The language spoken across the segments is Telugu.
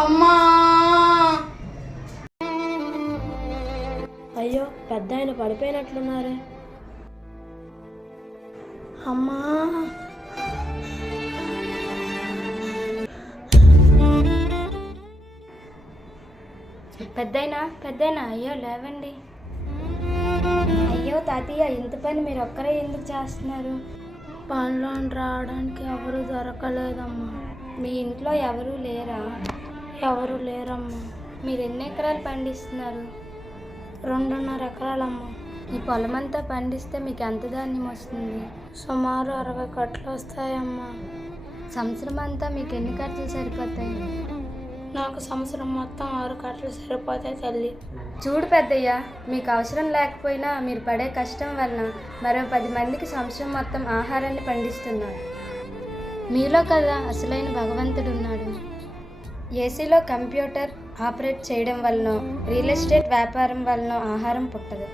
అమ్మా! అయ్యో, పెద్ద ఆయన పడిపోయినట్లున్నారే. అమ్మా! పెద్దయినా అయ్యో లేవండి. అయ్యో తాతయ్య, ఇంత పని మీరు ఒక్కరే ఎందుకు చేస్తున్నారు? పనిలో రావడానికి ఎవరు దొరకలేదమ్మా. మీ ఇంట్లో ఎవరూ లేరా? ఎవరు లేరమ్మా. మీరు ఎన్ని ఎకరాలు పండిస్తున్నారు? 2.5 ఎకరాలమ్మా. ఈ పొలమంతా పండిస్తే మీకు ఎంత ధాన్యం వస్తుంది? సుమారు 60 కట్టలు వస్తాయమ్మా. సంవత్సరం అంతా మీకు ఎన్ని కట్టలు సరిపోతాయి? నాకు సంవత్సరం మొత్తం 6 కట్టలు సరిపోతాయి తల్లి. చూడు పెద్దయ్య, మీకు అవసరం లేకపోయినా మీరు పడే కష్టం వలన మరో 10 మందికి సంవత్సరం మొత్తం ఆహారాన్ని పండిస్తున్నారు. మీలో కదా అసలైన భగవంతుడు ఉన్నాడు. ఏసీలో కంప్యూటర్ ఆపరేట్ చేయడం వలన, రియల్ ఎస్టేట్ వ్యాపారం వలన ఆహారం పుట్టదు.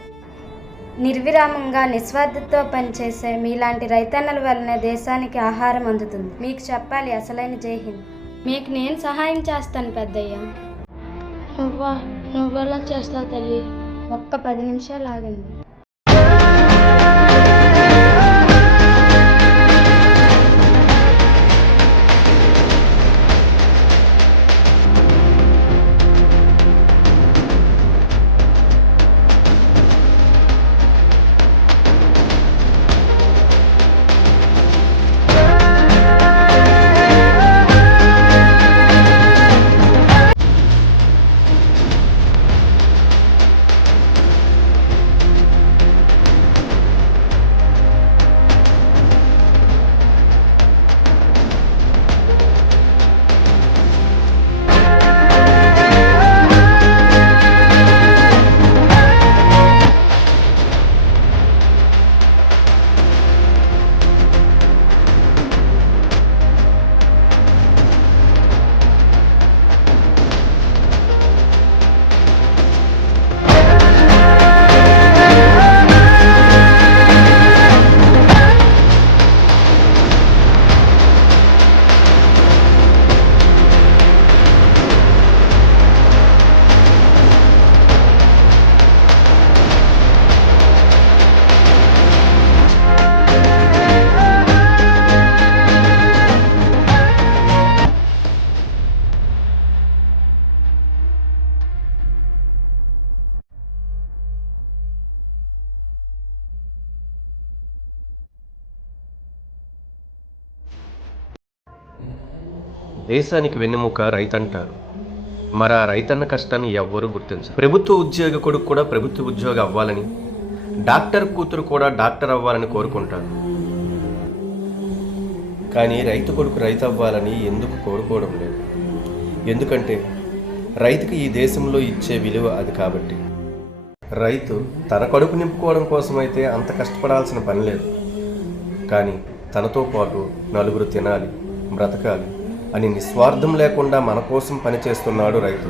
నిర్విరామంగా నిస్వార్థతో పనిచేసే మీలాంటి రైతన్నల వలన దేశానికి ఆహారం అందుతుంది. మీకు చెప్పాలి అసలైన జై హింద్. మీకు నేను సహాయం చేస్తాను పెద్దయ్య. నువ్వెలా చేస్తావు తల్లి? ఒక్క 10 నిమిషాలు ఆగండి. దేశానికి వెన్నెముక రైతు అంటారు. మరి ఆ రైతన్న కష్టాన్ని ఎవ్వరూ గుర్తించరు. ప్రభుత్వ ఉద్యోగ కొడుకు కూడా ప్రభుత్వ ఉద్యోగం అవ్వాలని, డాక్టర్ కూతురు కూడా డాక్టర్ అవ్వాలని కోరుకుంటారు. కానీ రైతు కొడుకు రైతు అవ్వాలని ఎందుకు కోరుకోవడం లేదు? ఎందుకంటే రైతుకి ఈ దేశంలో ఇచ్చే విలువ అది కాబట్టి. రైతు తన కడుపు నింపుకోవడం కోసమైతే అంత కష్టపడాల్సిన పని లేదు. కానీ తనతో పాటు నలుగురు తినాలి, బ్రతకాలి అని నిస్వార్థం లేకుండా మన కోసం పనిచేస్తున్నాడు రైతు.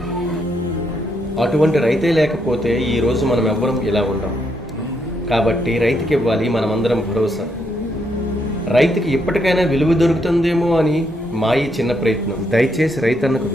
అటువంటి రైతే లేకపోతే ఈరోజు మనం ఎవ్వరం ఇలా ఉండం. కాబట్టి రైతుకి ఇవ్వాలి మనమందరం భరోసా. రైతుకి ఇప్పటికైనా విలువ దొరుకుతుందేమో అని మా ఈ చిన్న ప్రయత్నం. దయచేసి రైతన్నకు